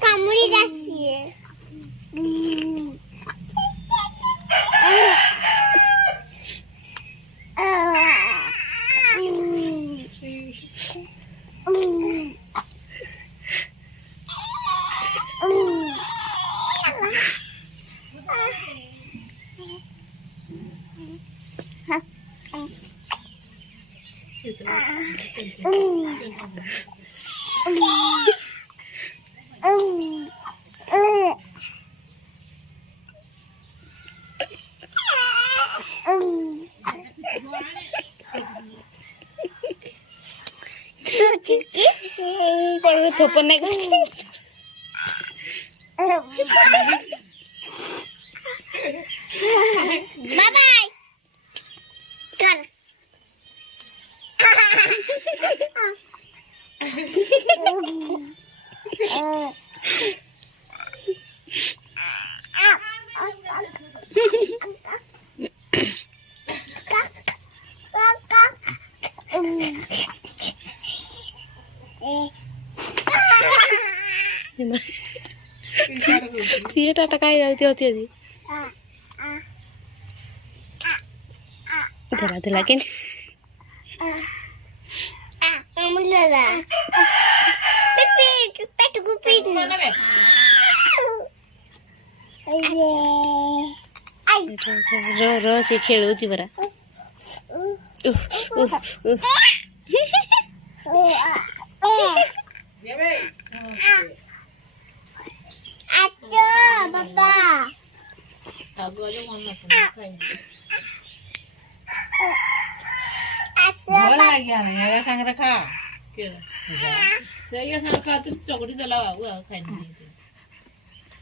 कामुडी जास्ती आहे. थोपन नाही बाय बाय कर. ती टाटा काय होती आधी त्याला तुला की ची खेळ होती बरा. सांग रखा चौकडी त्याला खायला